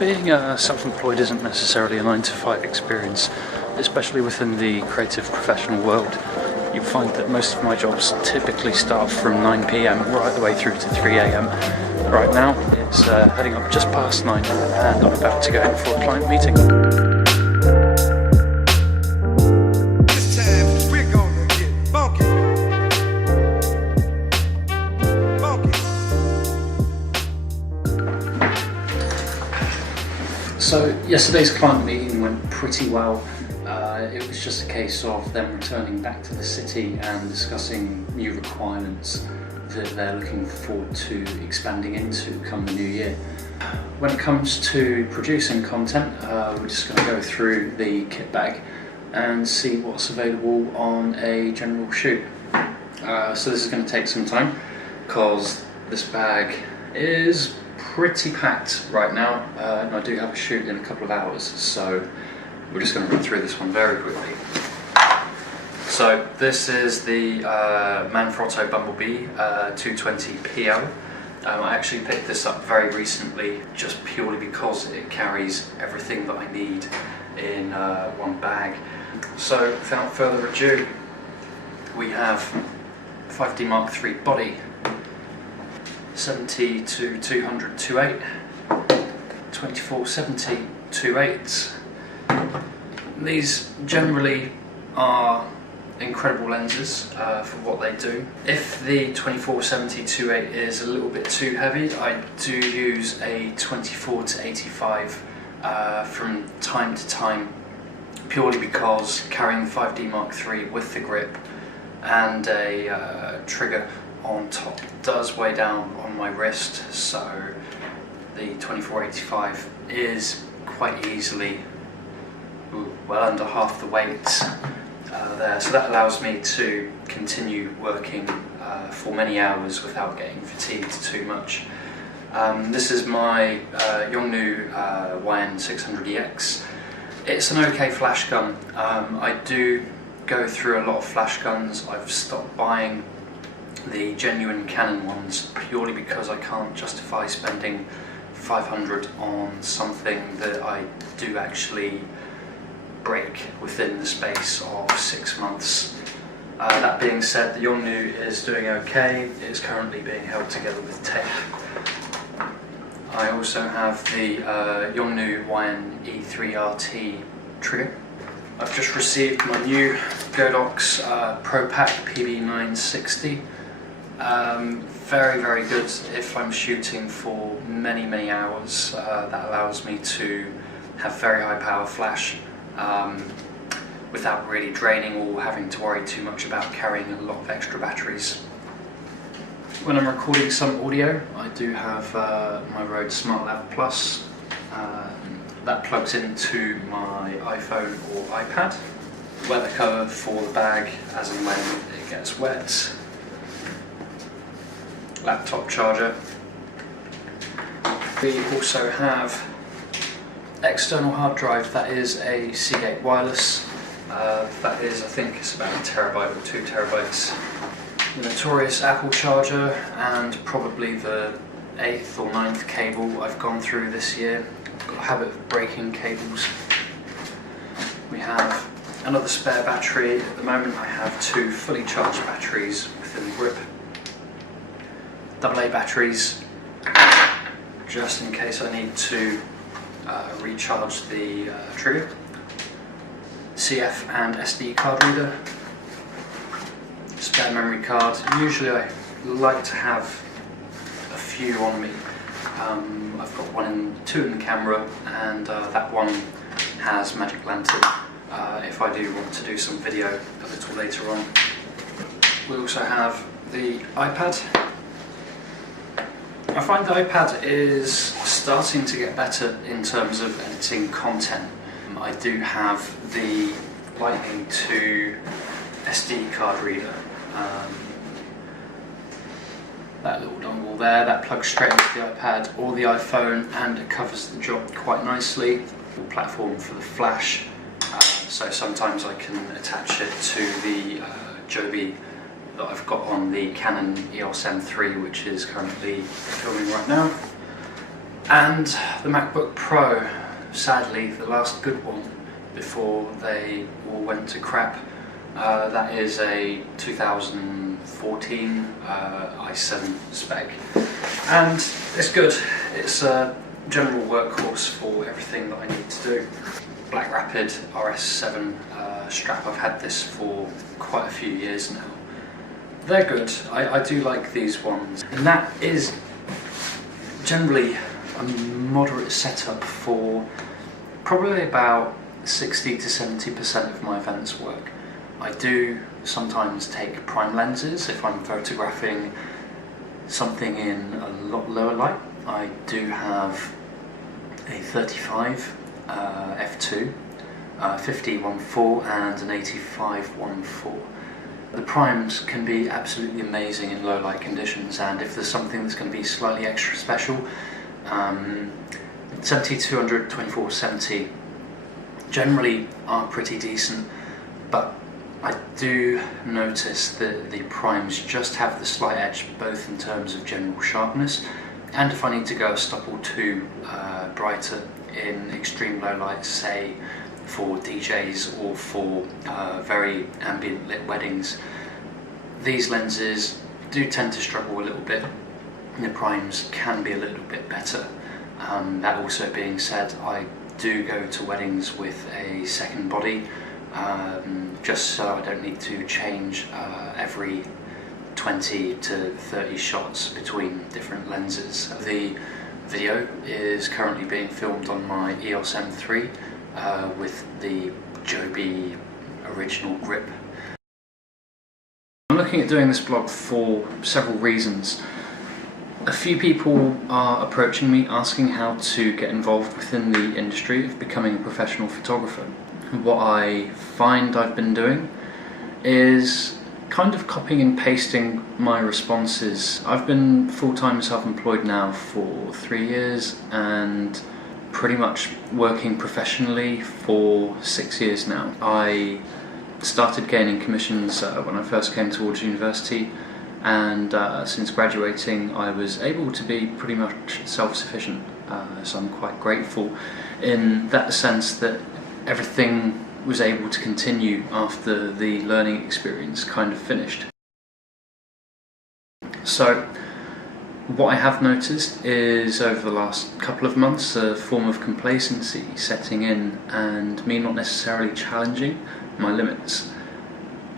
Being self-employed isn't necessarily a 9 to 5 experience, especially within the creative professional world. You'll find that most of my jobs typically start from 9 PM right the way through to 3 AM. Right now it's heading up just past 9 and I'm about to go in for a client meeting. So yesterday's client meeting went pretty well. It was just a case of them returning back to the city and discussing new requirements that they're looking forward to expanding into come the new year. When it comes to producing content, we're just going to go through the kit bag and see what's available on a general shoot. So this is going to take some time because this bag is pretty packed right now, and I do have a shoot in a couple of hours, so we're just going to run through this one very quickly. So this is the Manfrotto Bumblebee 220 PL. I actually picked this up very recently just purely because it carries everything that I need in one bag. So without further ado, we have 5D Mark III body, 70 to 200 2.8, 24-70 2.8. These generally are incredible lenses for what they do. If the 24-70 2.8 is a little bit too heavy, I do use a 24 to 85 from time to time, purely because carrying the 5D Mark III with the grip and a trigger on top does weigh down on my wrist, so the 24-85 is quite easily well under half the weight there, so that allows me to continue working for many hours without getting fatigued too much. This is my Yongnuo YN600EX. It's an okay flash gun. I do go through a lot of flash guns. I've stopped buying the genuine Canon ones purely because I can't justify spending 500 on something that I do actually break within the space of 6 months. That being said, the Yongnuo is doing okay. It is currently being held together with tape. I also have the Yongnuo YN E3RT trigger. I've just received my new Godox ProPack PB960. Very good if I'm shooting for many hours. That allows me to have very high power flash without really draining or having to worry too much about carrying a lot of extra batteries. When I'm recording some audio, I do have my Rode SmartLav Plus. That plugs into my iPhone or iPad. Weather cover for the bag as and when it gets wet. Laptop charger. We also have external hard drive. That is a Seagate wireless. That is, I think it's about 1 terabyte or 2 terabytes. The notorious Apple charger and probably the 8th or 9th cable I've gone through this year. I've got a habit of breaking cables. We have another spare battery. At the moment I have 2 fully charged batteries within the grip. AA batteries, just in case I need to recharge the trigger. CF and SD card reader. Spare memory card. Usually I like to have a few on me. I've got 2 in the camera, and that one has Magic Lantern if I do want to do some video a little later on. We also have the iPad. I find the iPad is starting to get better in terms of editing content. I do have the Lightning 2 SD card reader. That little dongle there, that plugs straight into the iPad or the iPhone, and it covers the job quite nicely. Platform for the flash, so sometimes I can attach it to the Joby that I've got on the Canon EOS M3, which is currently filming right now. And the MacBook Pro, sadly the last good one before they all went to crap. That is a 2014 i7 spec, and it's good. It's a general workhorse for everything that I need to do. Black Rapid RS7 strap, I've had this for quite a few years now. They're good, I do like these ones. And that is generally a moderate setup for probably about 60 to 70% of my events work. I do sometimes take prime lenses if I'm photographing something in a lot lower light. I do have a 35 f2, 50-1.4 and an 85-1.4. The primes can be absolutely amazing in low light conditions, and if there's something that's going to be slightly extra special, 70-200, 24-70 generally are pretty decent, but I do notice that the primes just have the slight edge, both in terms of general sharpness, and if I need to go a stop or two brighter in extreme low light, say for DJs or for very ambient lit weddings, these lenses do tend to struggle a little bit. The primes can be a little bit better. That also being said, I do go to weddings with a second body, just so I don't need to change every 20 to 30 shots between different lenses. The video is currently being filmed on my EOS M3 with the Joby original grip. I'm looking at doing this blog for several reasons. A few people are approaching me asking how to get involved within the industry of becoming a professional photographer. What I find I've been doing is kind of copying and pasting my responses. I've been full-time self-employed now for 3 years and pretty much working professionally for 6 years now. I started gaining commissions when I first came towards university, and since graduating I was able to be pretty much self-sufficient, so I'm quite grateful in that sense that everything was able to continue after the learning experience kind of finished. So what I have noticed is over the last couple of months a form of complacency setting in and me not necessarily challenging my limits.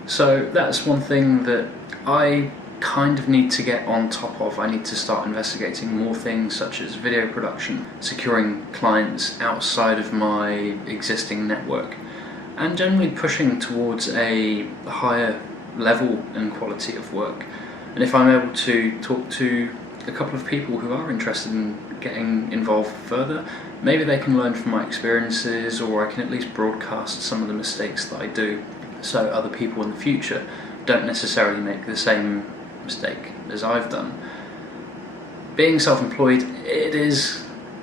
So that's one thing that I kind of need to get on top of. I need to start investigating more things such as video production, securing clients outside of my existing network, and generally pushing towards a higher level and quality of work. And if I'm able to talk to a couple of people who are interested in getting involved further, maybe they can learn from my experiences, or I can at least broadcast some of the mistakes that I do, so other people in the future don't necessarily make the same mistake as I've done. Being self-employed,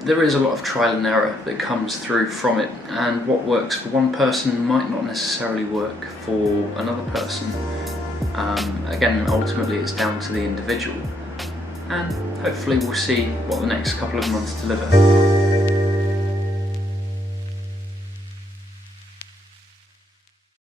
there is a lot of trial and error that comes through from it, and what works for one person might not necessarily work for another person. Again, ultimately it's down to the individual, and hopefully we'll see what the next couple of months deliver.